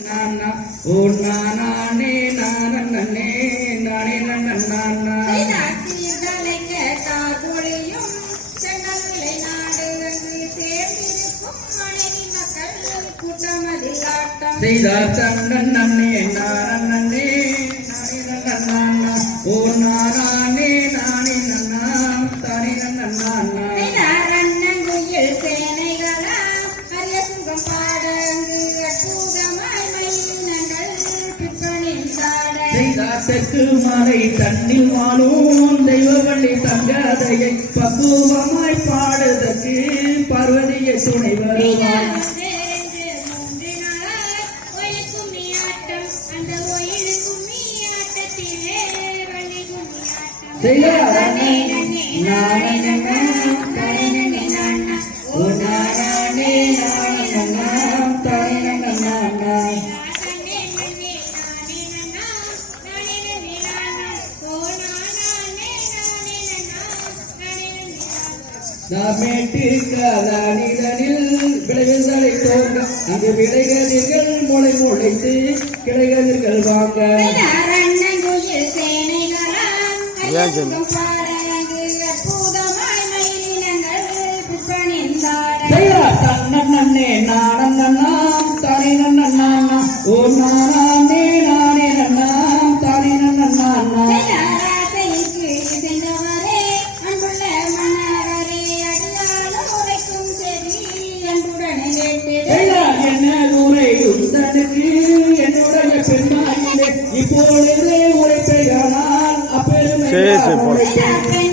நானா ஓ நானே நானே நானே நானா தீர்தலை கேட்டார் பொழியும் சென்னலை நாடு சேர்ந்திருக்கும் மனைவி மக்கள் கூட்டமதில் ஆட்டம் செய்தார் தன்னன் நன்னே நானே நானே நானா ஓ நானே நானே நானா தானே நானா அண்ணங்குயில் சேனைகளா அரிய சுகம் பாடங்கு அற்புதமாய் மயிலினங்கள் பிற்பனில் சாட தெற்கு மலை தண்ணில் வாழும் தெய்வவள்ளி தங்காதையை பக்குவமாய் பாடுதற்கு பார்வதியை துணை வருவார் விளைவுகளை தோன்ற அங்கு விளைகதிர்கள் முளை முளைத்து கிளைகதிர்கள் வாங்க நன்னே நானம் நன்னாம் தானே நன்னாம் ஓ நானே நானே நன்னாம் தானே நன்னாம் என்னுடைய பெண்ணாயிலே இப்பொழுதே உழைப்பேனால் அப்பெருமை